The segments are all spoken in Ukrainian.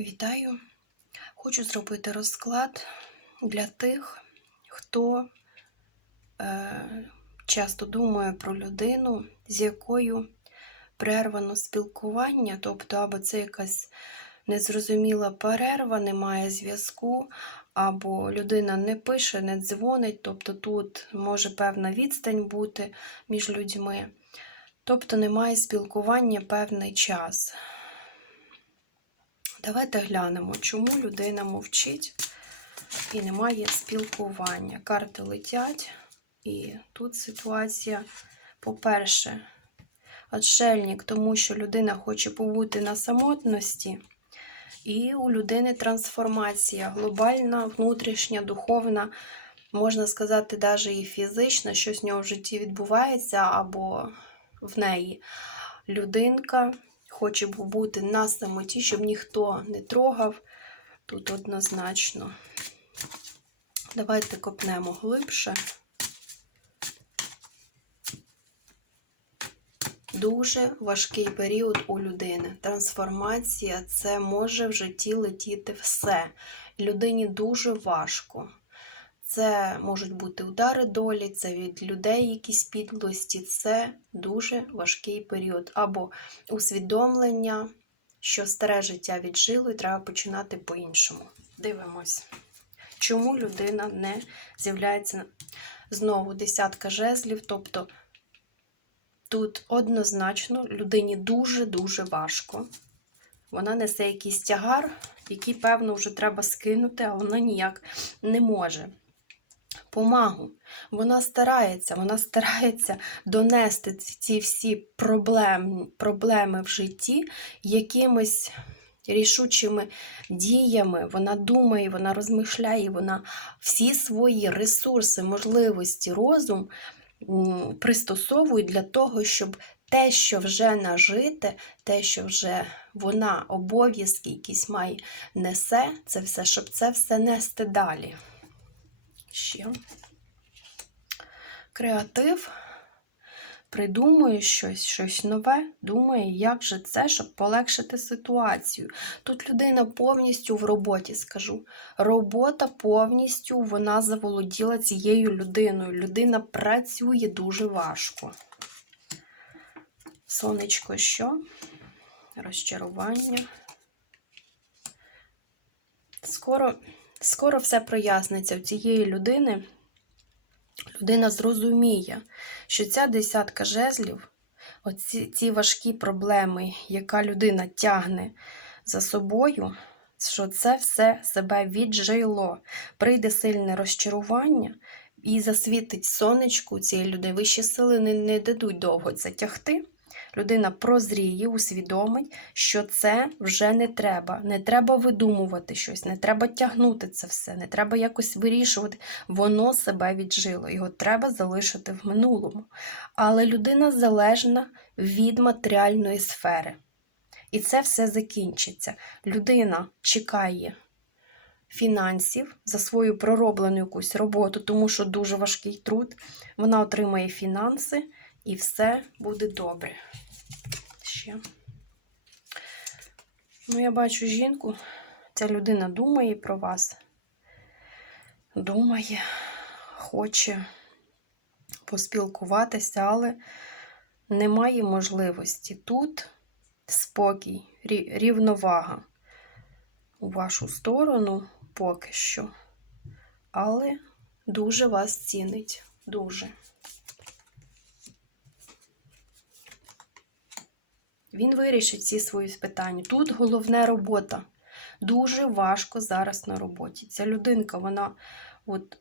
Вітаю! Хочу зробити розклад для тих, хто е, часто думає про людину, з якою перервано спілкування, тобто, або це якась незрозуміла перерва, немає зв'язку, або людина не пише, не дзвонить, тобто тут може певна відстань бути між людьми, тобто немає спілкування певний час. Давайте глянемо, чому людина мовчить і немає спілкування. Карти летять, і тут ситуація, по-перше, отшельник, тому що людина хоче побути на самотності, і у людини трансформація, глобальна, внутрішня, духовна, можна сказати, навіть і фізична, щось в нього в житті відбувається, або в неї людинка хоче бути на самоті, щоб ніхто не трогав. Тут однозначно. Давайте копнемо глибше. Дуже важкий період у людини. Трансформація це може в житті летіти все. Людині дуже важко. Це можуть бути удари долі, це від людей якісь підлості, це дуже важкий період. Або усвідомлення, що старе життя віджило і треба починати по-іншому. Дивимось, чому людина не з'являється знову десятка жезлів. Тобто тут однозначно людині дуже-дуже важко. Вона несе якийсь тягар, який, певно, вже треба скинути, а вона ніяк не може помагу. Вона старається, вона старається донести ці всі проблем, проблеми в житті якимись рішучими діями. Вона думає, вона розмишляє, вона всі свої ресурси, можливості, розум пристосовує для того, щоб те, що вже нажите, те, що вже вона обов'язки якісь має несе, це все, щоб це все нести далі ще. Креатив придумує щось, щось нове, думає, як же це, щоб полегшити ситуацію. Тут людина повністю в роботі, скажу. Робота повністю вона заволоділа цією людиною. Людина працює дуже важко. Сонечко що? Розчарування. Скоро. Скоро все проясниться у цієї людини. Людина зрозуміє, що ця десятка жезлів, оці ці важкі проблеми, яка людина тягне за собою, що це все себе віджило. Прийде сильне розчарування і засвітить сонечку цієї людини. Вищі сили не, не дадуть довго це тягти людина прозріє, усвідомить, що це вже не треба. Не треба видумувати щось, не треба тягнути це все, не треба якось вирішувати. Воно себе віджило, його треба залишити в минулому. Але людина залежна від матеріальної сфери. І це все закінчиться. Людина чекає. Фінансів за свою пророблену якусь роботу, тому що дуже важкий труд. Вона отримає фінанси, і все буде добре. Ще. Ну, я бачу жінку, ця людина думає про вас, думає, хоче поспілкуватися, але немає можливості. Тут спокій, рівновага у вашу сторону поки що, але дуже вас цінить. Дуже. Він вирішить всі свої питання. Тут головне робота. Дуже важко зараз на роботі. Ця людинка, вона от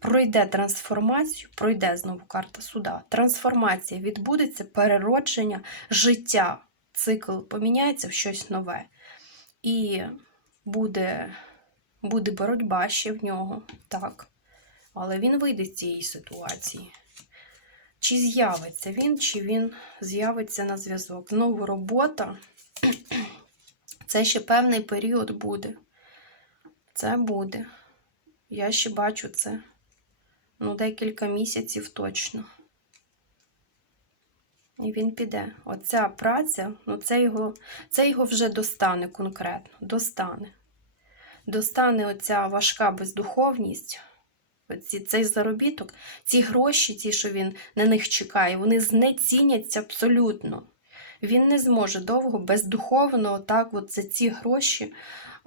пройде трансформацію, пройде знову карта суда. Трансформація відбудеться, переродження, життя, цикл поміняється в щось нове. І буде, буде боротьба ще в нього. Так. Але він вийде з цієї ситуації. Чи з'явиться він, чи він з'явиться на зв'язок. Знову робота. Це ще певний період буде. Це буде. Я ще бачу це. Ну, декілька місяців точно. І він піде. Оця праця, ну це його, це його вже достане конкретно. Достане. Достане оця важка бездуховність, цей заробіток, ці гроші, ті, що він на них чекає, вони знеціняться абсолютно. Він не зможе довго бездуховно так от за ці гроші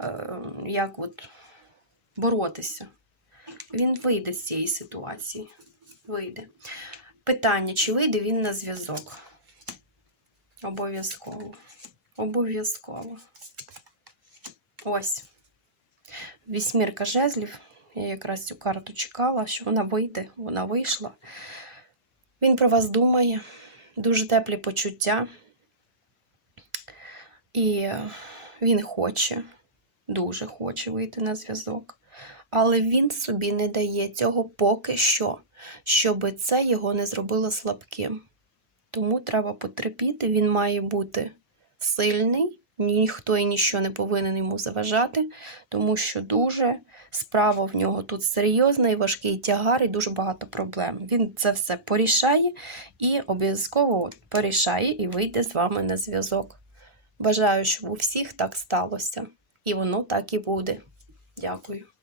е, як от боротися. Він вийде з цієї ситуації. Вийде. Питання, чи вийде він на зв'язок? Обов'язково. Обов'язково. Ось. Вісьмірка жезлів. Я якраз цю карту чекала, що вона вийде. Вона вийшла. Він про вас думає. Дуже теплі почуття. І він хоче, дуже хоче вийти на зв'язок. Але він собі не дає цього поки що, щоб це його не зробило слабким. Тому треба потерпіти, він має бути сильний, ніхто і ніщо не повинен йому заважати, тому що дуже справа в нього тут серйозна і важкий тягар, і дуже багато проблем. Він це все порішає і обов'язково порішає і вийде з вами на зв'язок. Бажаю, щоб у всіх так сталося. І воно так і буде. Дякую.